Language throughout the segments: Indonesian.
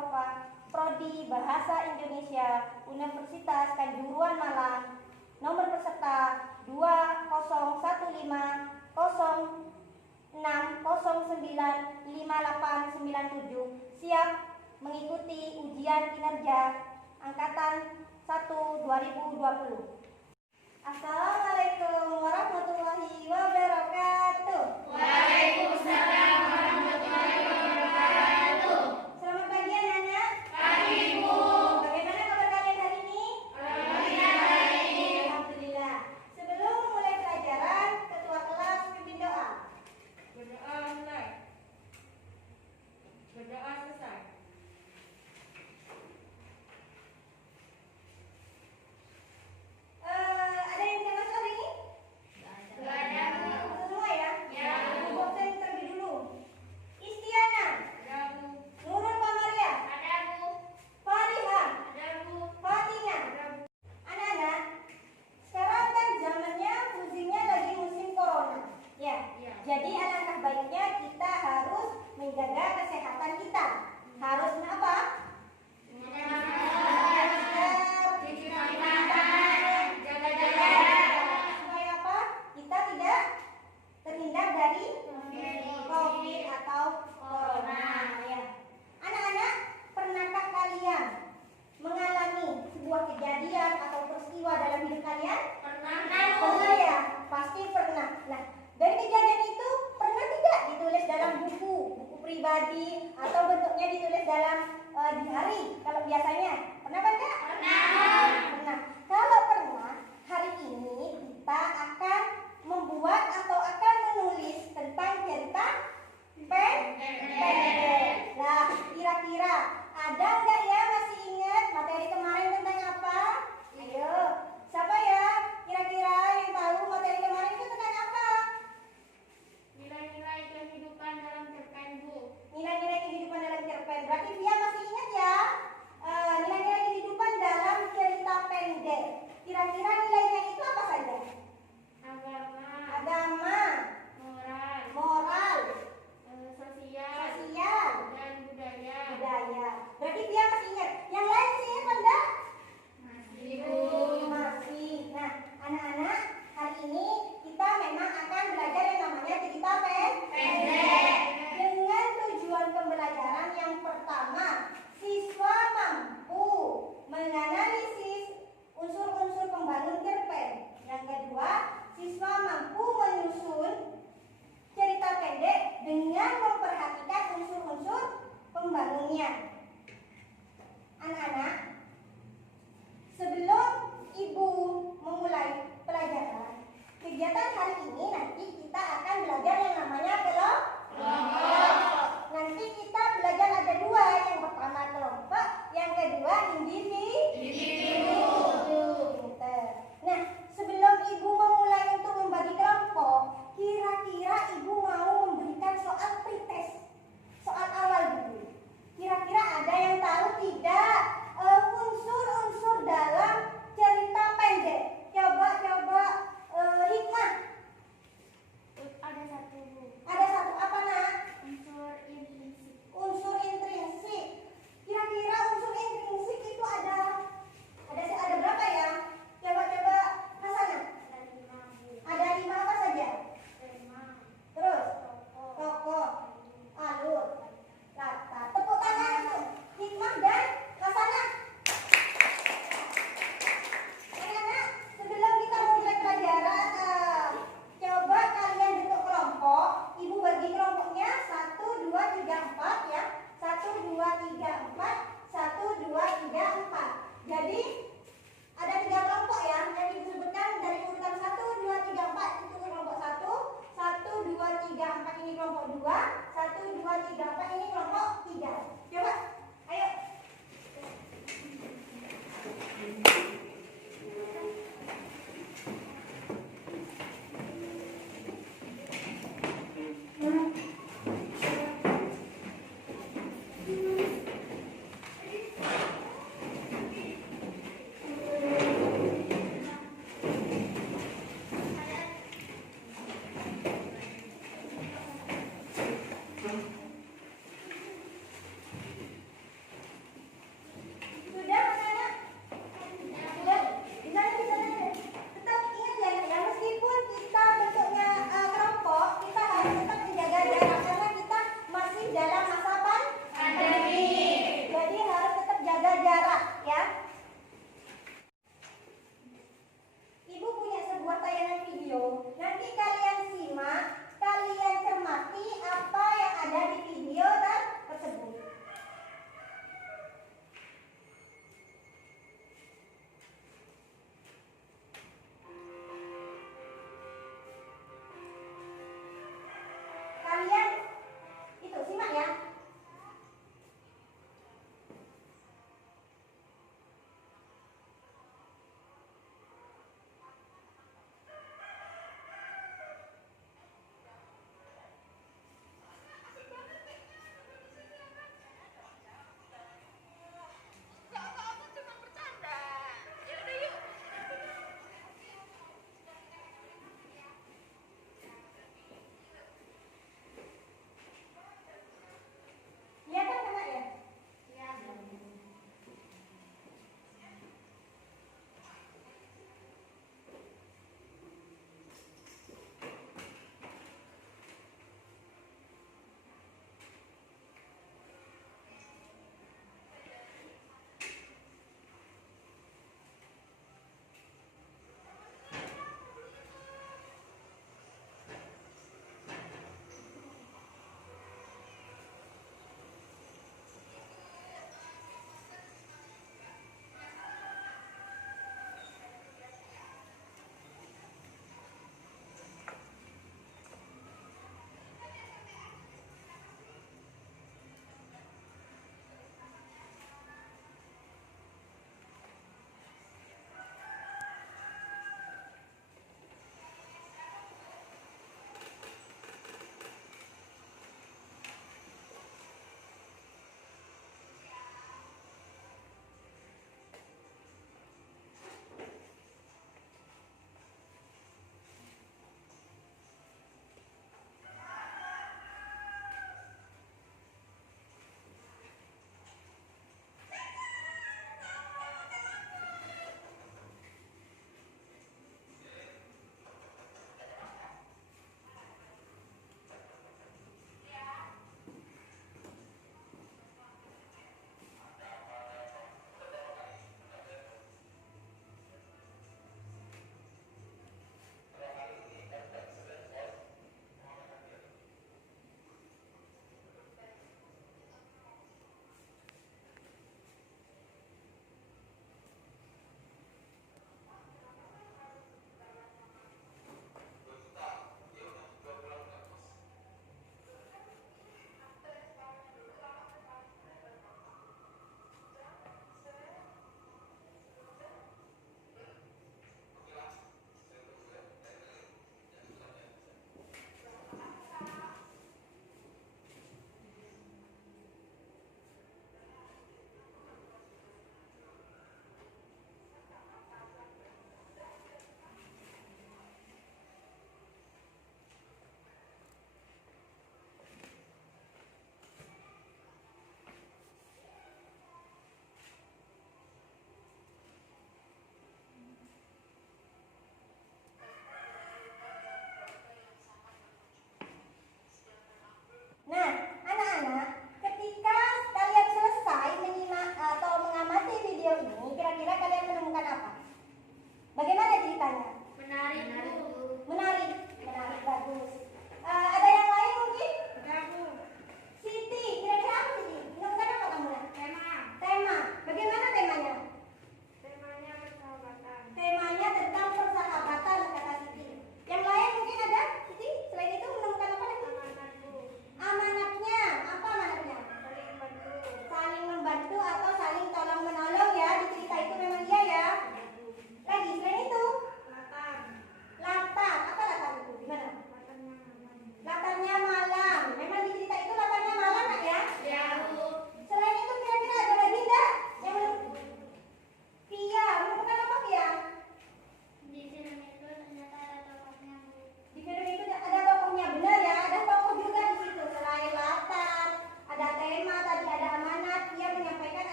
Mustafa, Prodi Bahasa Indonesia, Universitas Kanjuruhan Malang. Nomor peserta 2015095897 siap mengikuti ujian kinerja Angkatan 1 2020. Assalamualaikum warahmatullahi wabarakatuh. Waalaikumsalam warahmatullahi wabarakatuh. Selamat pagi anak-anak. Pagi, Bu. Bagaimana kabar kalian hari ini? Alhamdulillah baik. Alhamdulillah. Sebelum memulai pelajaran, ketua kelas pimpin doa. Berdoa mulai. Berdoa selesai. Ada yang bisa masuk hari ini? Enggak ada, Bu. Masuk semua ya? Ya. Bu Bosen terlebih dulu. Istiana, Ada, Bu. Nurul Kamaria, Ada, Bu. Fariha, Ada, Bu. Fatina. Ada, Bu. Anak-anak, sekarang kan zamannya musimnya lagi musim corona. Ya. Iya. Jadi alangkah baiknya kita harus menjaga kesehatan kita. Harus apa? Cuci tangan, jaga jarak. Supaya apa? Kita tidak terhindar dari COVID atau corona. Ya. Anak-anak, pernahkah kalian mengalami sebuah kejadian atau peristiwa dalam hidup kalian? Pernah ya? Pasti pernah. Nah, dari kejadian itu pernah tidak ditulis dalam buku pribadi atau bentuknya ditulis dalam diary kalau biasanya? Pernah kan Kak? Pernah. Kalau pernah, hari ini kita akan membuat atau akan menulis tentang cerita pendek. Nah, kira-kira ada nggak ya masih ingat materi kemarin tentang apa? Ayo, siapa ya? Kira-kira yang tahu materi kemarin itu tentang apa? Nilai-nilai kehidupan dalam cerpen, Bu. Nilai-nilai kehidupan dalam cerpen. Berarti dia masih ingat ya? Nilai-nilai kehidupan dalam cerita pendek. Kira-kira nilainya itu apa saja? Agama, moral, Sosial, sosial, dan budaya. budaya. Berarti dia masih ingat. Yang lain masih ingat apa enggak? Masih, Bu. Masih. Nah, anak-anak, hari ini kita memang akan belajar yang namanya cerita pendek. Dengan tujuan pembelajaran yang pertama, siswa mampu menganalisis unsur-unsur pembangun cerpen. Yang kedua, siswa mampu menyusun cerita pendek dengan memperhatikan unsur-unsur pembangunnya. Anak-anak, sebelum Ibu memulai pelajaran, kegiatan hari ini nanti kita akan belajar yang namanya kelompok. Nanti kita belajar ada dua, yang pertama kelompok, yang kedua individu. Pinter. Nah, sebelum Ibu memulai untuk membagi kelompok, kira-kira Ibu mau memberikan soal pretest, soal awal dulu. Kira-kira ada yang tahu tidak unsur-unsur dalam cerita pendek? Coba hikmah. Ada satu, Bu. Ada satu apa nak? Unsur intrinsik. Unsur intrinsik. Kira-kira unsur intrinsik itu ada berapa ya? Coba Hasanah. Ada 5 apa saja? Terus tokoh, alur, latar. Tepuk tangan untuk Hikmah dan Hasanah. Anak-anak, sebelum kita mulai pelajaran, coba kalian bentuk kelompok. Ibu bagi kelompoknya 1, 2, 3, 4 ya. 1, 2, 3, 4. 1, 2, 3, 4. Jadi ada 3 kelompok ya yang disebutkan dari urutan 1, 2, 3, 4 itu kelompok 1. 1, 2, 3, 4 ini kelompok 2. 1, 2, 3, 4 ini kelompok 3. Coba, ayo.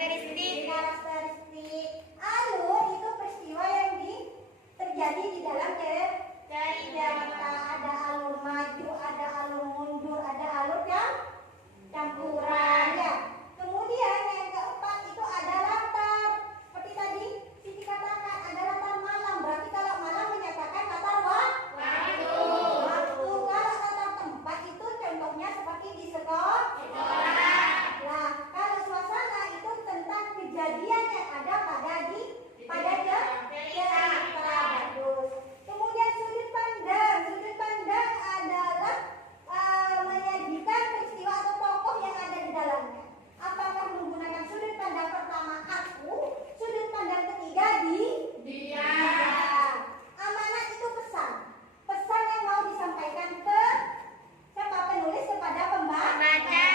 Karakteristik. Alur itu peristiwa yang terjadi di dalam cerita. Ada alur maju, ada alur mundur, ada alur campuran ya. Kemudian yang keempat itu ada latar. Seperti tadi Siti katakan ada latar malam. Berarti kalau malam menyatakan latar waktu. Kalau latar tempat itu contohnya seperti di sekolah. Nah, kalau suasana itu tentang kejadian yang ada pada cerita. Bagus. Kemudian sudut pandang. Sudut pandang adalah menyajikan peristiwa atau tokoh yang ada di dalamnya. Apakah menggunakan sudut pandang pertama aku, sudut pandang ketiga dia. Amanat itu pesan. Pesan yang mau disampaikan ke siapa? Penulis kepada pembaca.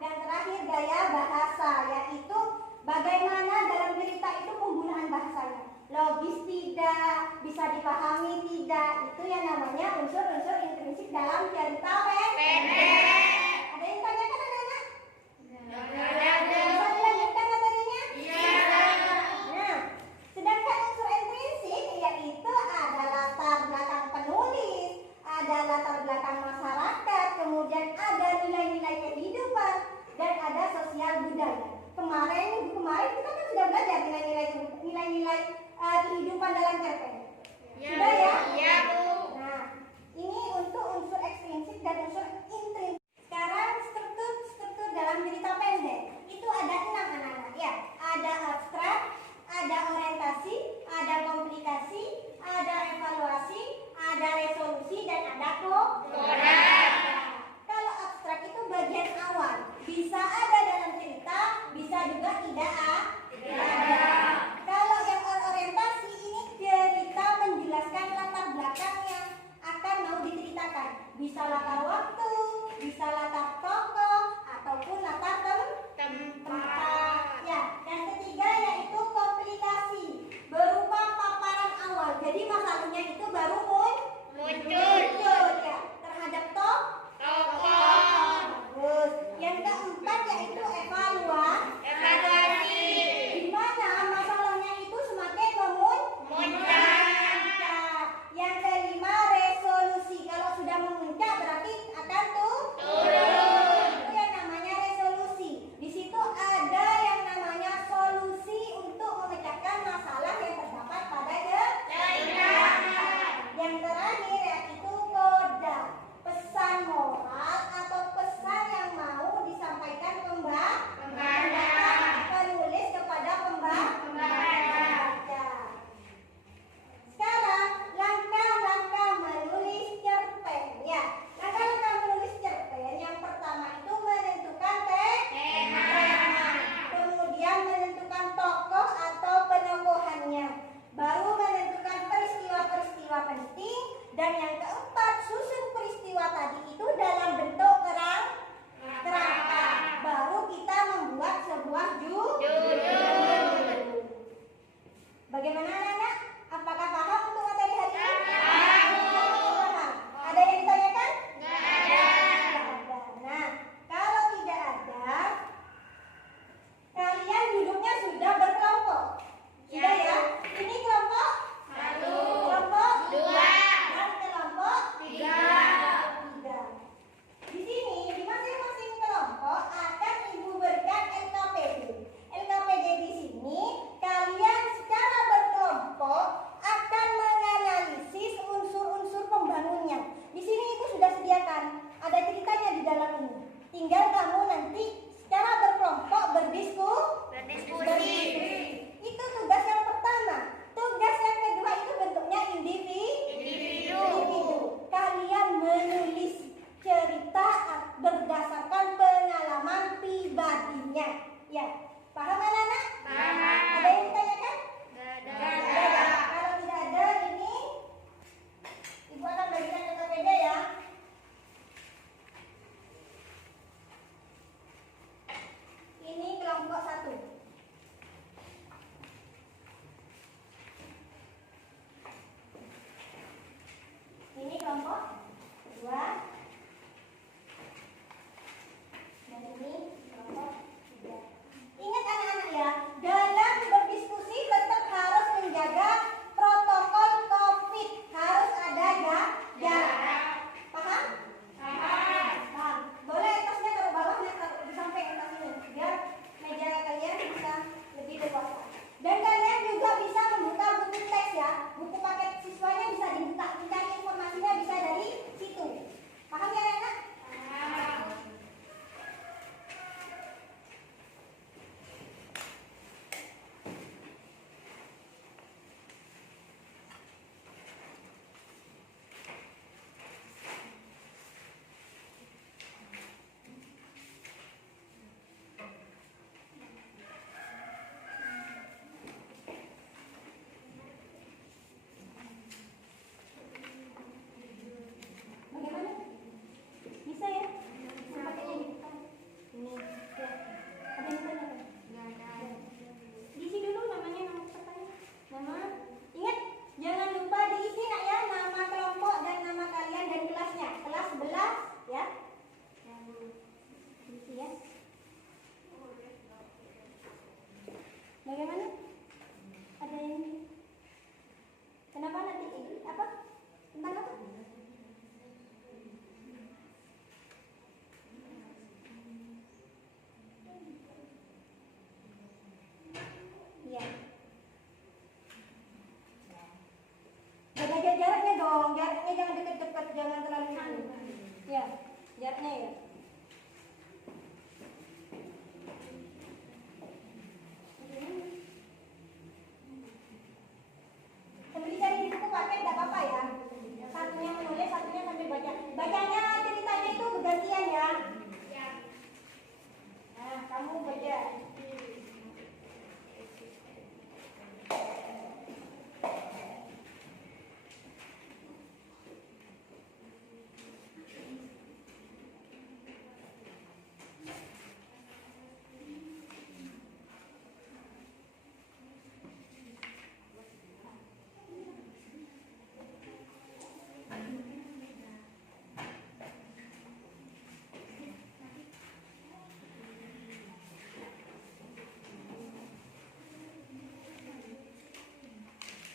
Dan terakhir gaya bahasa, yaitu bagaimana dalam cerita itu penggunaan bahasanya. Logis tidak, bisa dipahami tidak, itu yang namanya unsur-unsur intrinsik dalam cerita pendek. Ada yang tanyakan anak-anak? Bisa dilanjutkan materinya? Nah, sedangkan unsur intrinsik yaitu ada latar belakang penulis, ada latar belakang masyarakat, kemudian ada nilai-nilai kehidupan, dan ada sosial budaya. Kemarin kita kan sudah belajar nilai-nilai kehidupan dalam cerpen. Sudah ya? Iya, Bu. Nah, ini untuk unsur ekstrinsik dan unsur intrinsik. Sekarang struktur dalam cerita pendek. Itu ada 6 anak-anak ya. Ada abstrak, ada orientasi, ada komplikasi, ada evaluasi, ada resolusi, dan ada koran. Kalau abstrak itu bagian awal. Bisa ada dalam cerita, bisa juga tidak ada. Kalau yang orientasi ini cerita menjelaskan latar belakang yang akan mau diceritakan. Bisa latar waktu, bisa latar tokoh, ataupun latar tempat. Ya, yang ketiga yaitu komplikasi, berupa paparan awal. Jadi masalahnya itu baru muncul ya, terhadap tokoh. Bagus. Yang keempat yaitu evaluasi. Bagaimana? Ada yang kenapa nanti apa? Tentang apa? Iya. Jaga jaraknya dong, jaraknya jangan dekat-dekat, jangan terlalu itu. Ya, jaraknya ya. Sambil dicari di buku pakai tidak apa-apa ya. Satunya menulis, satunya sambil baca. Bacanya ceritanya itu bergantian ya. Nah, kamu baca.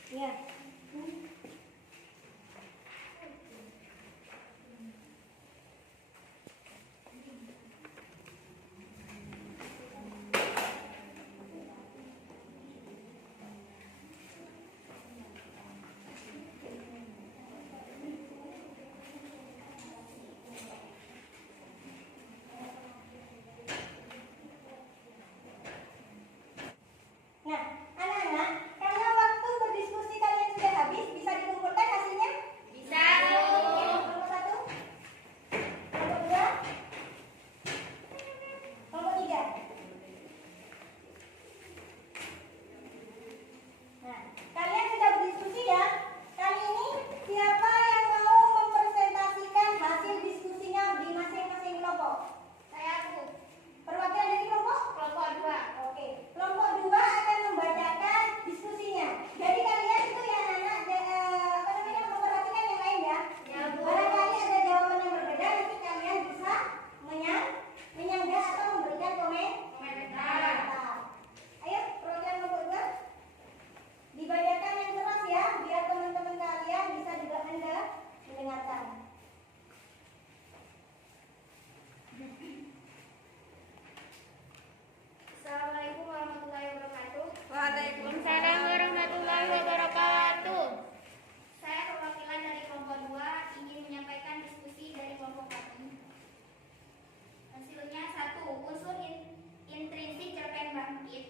Ya. Nah, anak-anak, karena waktu berdiskusi kalian sudah habis, bisa dikumpulkan hasilnya? Bisa. Kelompok 1, kelompok 2, kelompok 3. Nah, kalian sudah berdiskusi ya? Kali ini siapa yang mau mempresentasikan hasil diskusinya di masing-masing kelompok? Saya Bu. Perwakilan dari kelompok? Kelompok 2. Oke, kelompok 2 akan membacakan diskusinya. Jadi kalian itu ya anak-anak apa namanya memperhatikan yang lain ya. Ya, Bu. Barangkali ada jawaban yang berbeda, nanti kalian bisa menyanggah atau memberikan Komentar. Ayo, perwakilan kelompok 2 dibacakan yang keras ya, biar teman-teman kalian bisa juga mendengarkan. Assalamualaikum warahmatullahi wabarakatuh. Waalaikumsalam warahmatullahi wabarakatuh. Saya perwakilan dari kelompok 2 ingin menyampaikan diskusi dari kelompok kami. Hasilnya 1. Unsur intrinsik cerpen bangkit.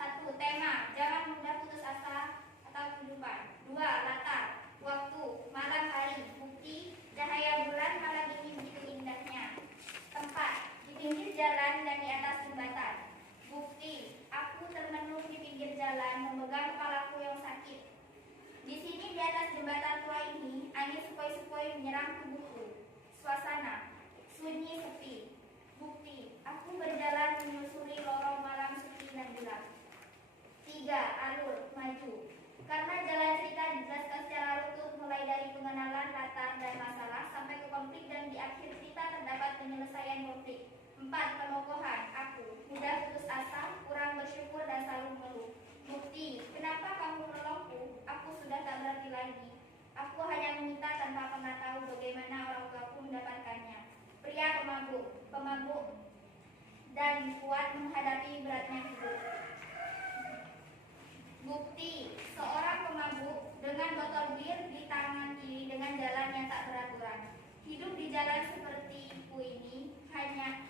1. Tema, jangan mudah putus asa atau kehidupan. 2. Latar, waktu, malam hari. Bukti, cahaya bulan malam ini begitu indahnya. Tempat, di pinggir jalan dan di atas jembatan. Bukti, aku termenung di pinggir jalan memegang kepalaku yang sakit. Di sini di atas jembatan tua ini, angin sepoi-sepoi menyerang tubuhku. Suasana, sunyi sepi. Bukti, aku berjalan menyusuri lorong malam sepi dan gelap. 3. Alur, maju. Karena jalan cerita dijelaskan secara runtut mulai dari pengenalan latar dan masalah sampai ke konflik dan di akhir cerita terdapat penyelesaian konflik. 4. Penokohan, aku mudah putus asa, kurang bersyukur dan selalu mengeluh. Bukti, kenapa kamu menolongku? Aku sudah tak berarti lagi. Aku hanya meminta tanpa pernah tahu bagaimana orang tuaku mendapatkannya. Pria pemabuk dan kuat menghadapi beratnya hidup. Bukti, seorang pemabuk dengan botol bir di tangan kiri dengan jalan yang tak beraturan. Hidup di jalan sepertiku ini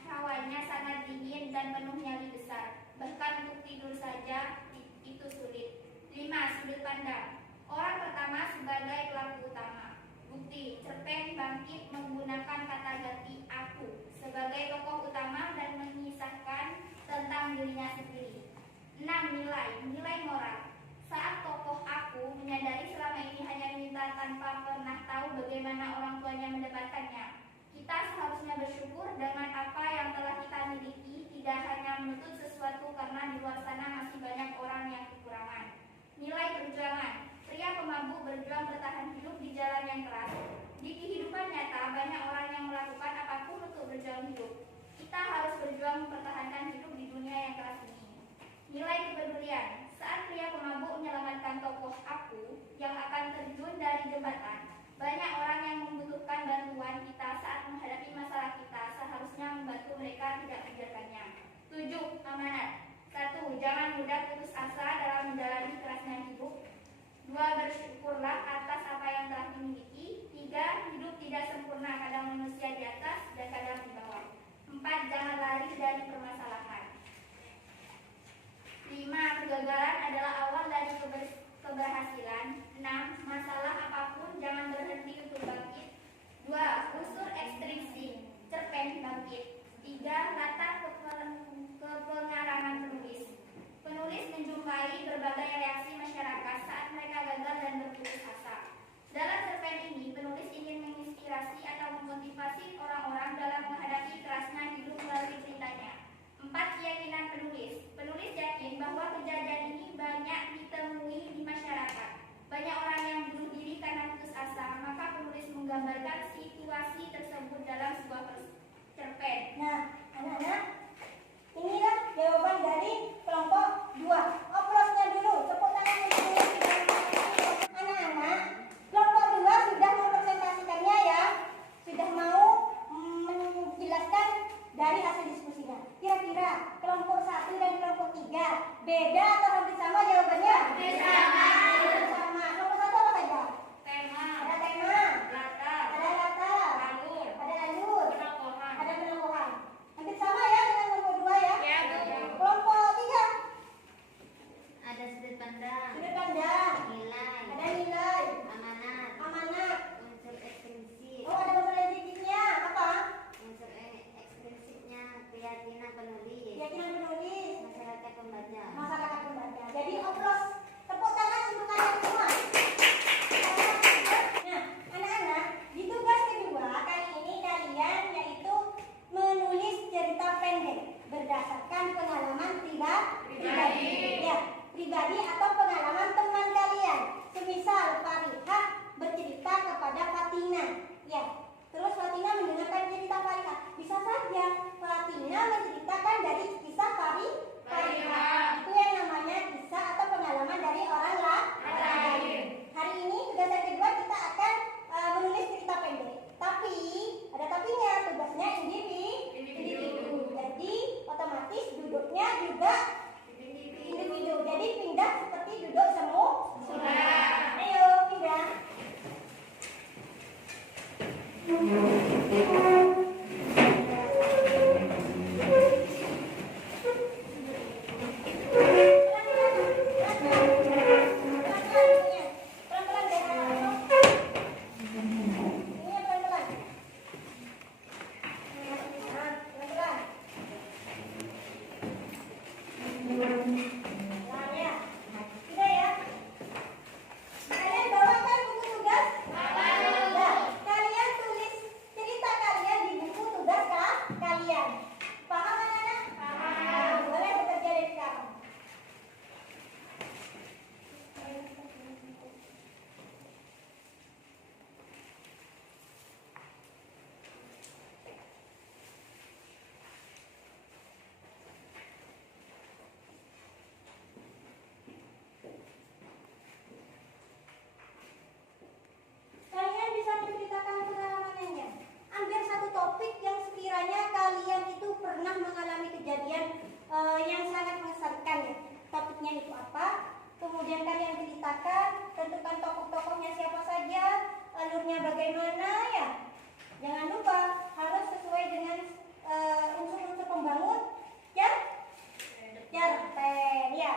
hawanya sangat dingin dan penuh nyali besar. Bahkan untuk tidur saja itu sulit. 5. Sudut pandang. Orang pertama sebagai pelaku utama. Bukti, cerpen bangkit menggunakan kata ganti aku sebagai tokoh utama dan mengisahkan tentang dirinya sendiri. 6. Nilai moral. Saat tokoh aku menyadari selama ini hanya minta tanpa pernah tahu bagaimana orang tuanya mendapatkannya. Kita seharusnya bersyukur dengan apa yang telah kita miliki, tidak hanya menuntut sesuatu karena di luar sana masih banyak orang yang kekurangan. Nilai perjuangan. Pria pemabuk berjuang bertahan hidup di jalan yang keras. Di kehidupan nyata banyak orang yang melakukan apapun untuk berjuang hidup. Kita harus berjuang mempertahankan hidup di dunia yang keras ini. Nilai kepedulian. 2. Bersyukurlah atas apa yang telah dimiliki. 3. Hidup tidak sempurna, kadang manusia di atas dan kadang di bawah. 4. Jangan lari dari permasalahan. 5. Kegagalan adalah awal dari keberhasilan. 6. Masalah apapun jangan berhenti untuk bangkit. 2. Unsur ekstrinsik cerpen bangkit. 3. Latar kepengarangan penulis. Penulis menjumpai berbagai reaksi masyarakat saat mereka gagal dan berputus asa. Dalam cerpen ini, penulis ingin menginspirasi atau memotivasi orang-orang dalam menghadapi kerasnya hidup melalui ceritanya. 4. Keyakinan penulis. Penulis yakin bahwa kejadian ini banyak ditemui di masyarakat. Banyak orang yang bunuh diri karena putus asa, maka penulis menggambarkan situasi tersebut dalam sebuah cerpen. Nah, anak-anak, inilah jawaban dari kelompok 2. Oprosnya dulu, tepuk tangan dulu. Anak-anak, kelompok 2 sudah mempresentasikannya ya, sudah mau menjelaskan dari hasil diskusinya. Kira-kira kelompok 1 dan kelompok 3 beda atau hampir sama jawabannya? Sama. Sama. Kelompok 1 apa saja? Tema, Ada tema, latar, ada latar, alur, ada alur, penokohan. ada penokohan. Hampir sama ya dengan kelompok 2 ya? Ya, Bu. Kelompok 3 Ada sudut pandang, sudut pandang, nilai, ada nilai, amanat, amanat. unsur ekstrinsik. Oh, ada unsur ekstrinsiknya apa? Unsur ekstrinsiknya keyakinan penulis, Keyakinan penulis, masyarakat pembaca. masyarakat pembaca. Jadi oplos, tepuk tangan untuk kalian semua. Nah, anak-anak, di tugas kedua kali ini kalian yaitu menulis cerita pendek berdasarkan pengalaman pribadi. Ya, pribadi atau pengalaman teman kalian. Semisal Farihah bercerita kepada Fatina. Ya, terus Fatina mendengarkan cerita Farihah. Bisa saja Fatina menceritakan dari kisah Farihah. Itu yang namanya kisah atau pengalaman dari orang lain. Hari ini tugas yang kedua kita akan menulis cerita pendek. Tapi ada tapinya, tugasnya individu. Jadi otomatis duduknya juga individu. Jadi pindah seperti duduk semua. Ayo pindah. Kalian bisa menceritakan pengalamannya. Ambil satu topik yang sekiranya kalian itu pernah mengalami kejadian yang sangat mengesankan ya. Topiknya itu apa? Kemudian kalian ceritakan, tentukan tokoh-tokohnya siapa saja, alurnya bagaimana ya. Jangan lupa harus sesuai dengan unsur-unsur pembangun cerpen ya.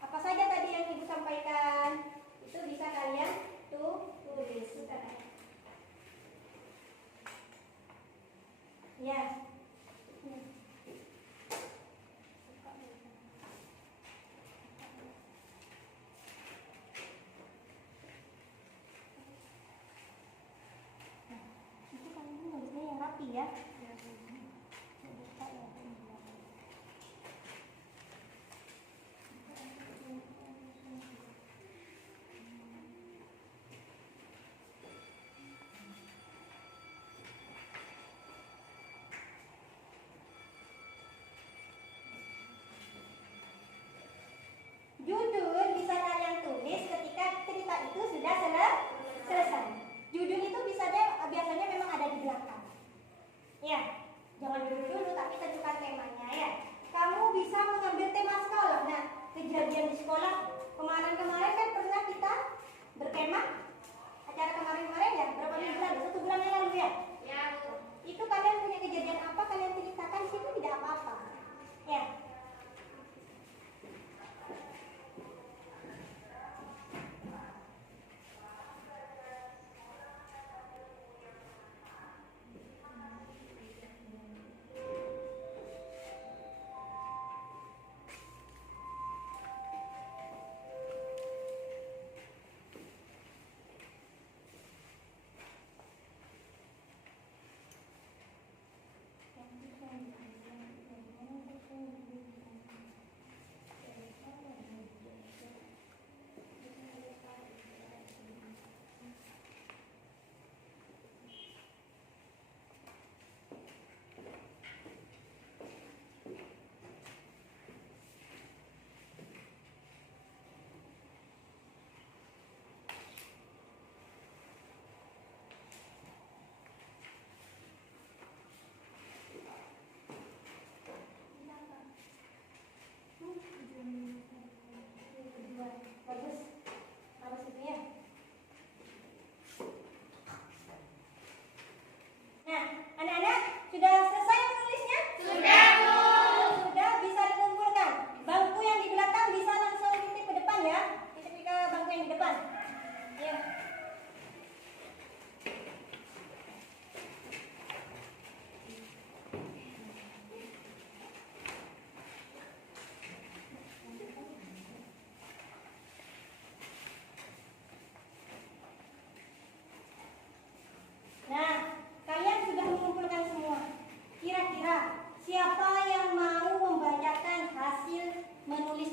Apa saja tadi yang Ibu sampaikan itu bisa kalian tulis. Ya. Itu kalian nulisnya yang rapi ya.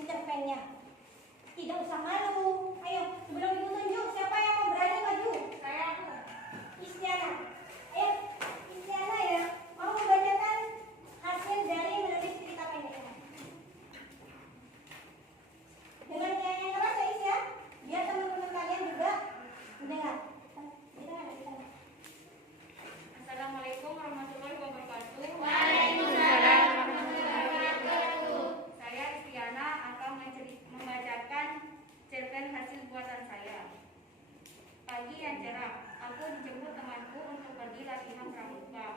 cerpennya. Tidak usah malu. Ayo, sebelum ibu tunjuk, siapa yang mau berani maju? Saya. Istiana. Ayo, Istiana ya. Mau membacakan hasil dari menulis cerita pendeknya. Dengan nyanyi yang keras ya, Is ya. Biar teman-teman kalian juga mendengar. Assalamualaikum warahmatullahi wabarakatuh. Waalaikumsalam warahmatullahi wabarakatuh. Saya Istiana akan membacakan cerpen hasil buatan saya. Pagi yang cerah, aku dijemput temanku untuk pergi latihan pramuka.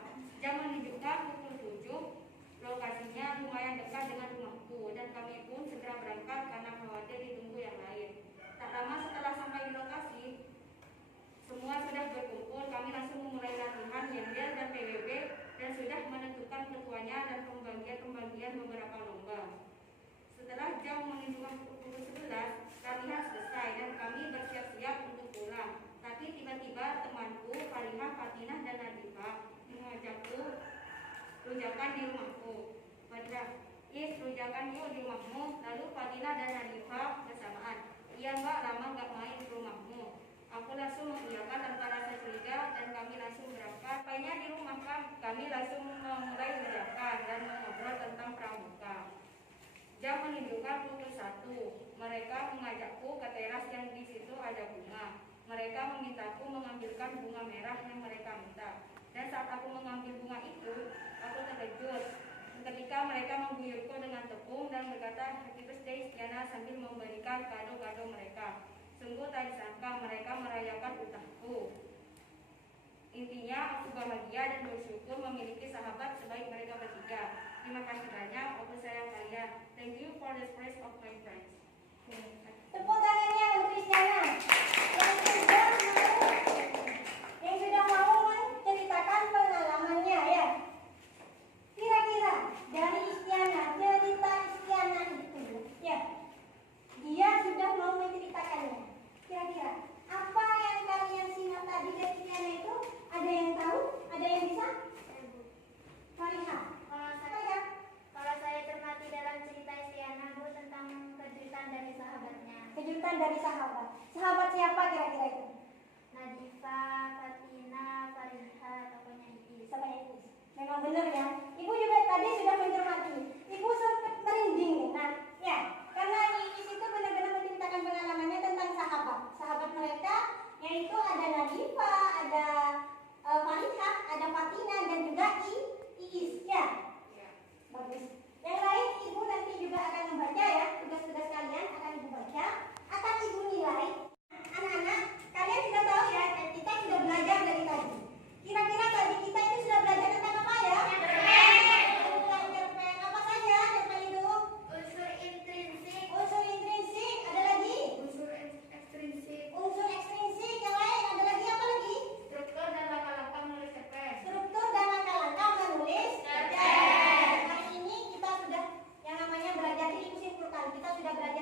Jam menunjukkan pukul 7. Lokasinya lumayan dekat dengan rumahku dan kami pun segera berangkat karena khawatir ditunggu yang lain. Tak lama setelah sampai di lokasi, semua sudah berkumpul. Kami langsung memulai latihan yel-yel dan PBB dan sudah menentukan ketuanya dan pembagian beberapa lomba. Setelah jam menunjukkan pukul 11, latihan selesai dan kami bersiap-siap untuk pulang. Tapi tiba-tiba temanku, Falihah, Fatinah, dan Nadifah mengajakku rujakan di rumahku. Fatinah, Is, rujakan yuk di rumahmu. Lalu Fatinah dan Nadifah bersamaan. Iya mbak, lama nggak main ke rumahmu. Aku langsung mengiyakan tanpa rasa curiga dan kami langsung berangkat. Sampainya di rumah kami langsung memulai rujakan dan mengobrol tentang pramuka. Jam menunjukkan pukul 1. Mereka mengajakku ke teras yang di situ ada bunga. Mereka memintaku mengambilkan bunga merah yang mereka minta. Dan saat aku mengambil bunga itu, aku terkejut ketika mereka mengguyurku dengan tepung dan berkata Happy Birthday Istiana sambil memberikan kado-kado mereka. Sungguh tak disangka mereka merayakan ultahku. Intinya aku bahagia dan bersyukur memiliki sahabat sebaik mereka bertiga. Terima kasih banyak, aku sayang kalian. Thank you for the praise of my friends. Tepuk tangannya untuk Istiana yang sudah mau menceritakan pengalamannya ya. Kira-kira dari Istiana, cerita Istiana itu ya, dia sudah mau menceritakannya. Kira-kira apa yang kalian simak tadi dari Istiana itu? Ada yang tahu? Ada yang bisa? Falihah. Kalau saya cermati dalam cerita Istiana, Bu, tentang kejutan dari sahabatnya. Kejutan dari sahabat. Sahabat siapa kira-kira itu? Nadifah, Fatina, Falihah, tokonya Iis. Sama Iis. Memang benar ya. Ibu juga tadi sudah mencermati. Ibu sempat merinding. Nah, ya, karena Iis itu benar-benar menceritakan pengalamannya tentang sahabat. Sahabat mereka yaitu ada Nadifah, ada Falihah, ada Fatina dan juga Iis. Ya. Bagus. Yang lain ibu nanti juga akan membaca ya. Tugas-tugas kalian akan ibu baca, akan ibu nilai. Anak-anak, kalian sudah tahu ya, kita sudah belajar dari tadi. Kira-kira tadi kita itu sudah belajar tentang apa ya? Tentang cerpen. Apa saja cerpen itu? Unsur intrinsik. Unsur intrinsik. Ada lagi? Unsur ekstrinsik. Unsur ekstrinsik. Yang lain ada lagi apa lagi? Struktur dan langkah-langkah menulis cerpen. Struktur dan langkah-langkah menulis cerpen. Hari ini kita sudah yang namanya belajar, jadi ibu simpulkan. Kita sudah belajar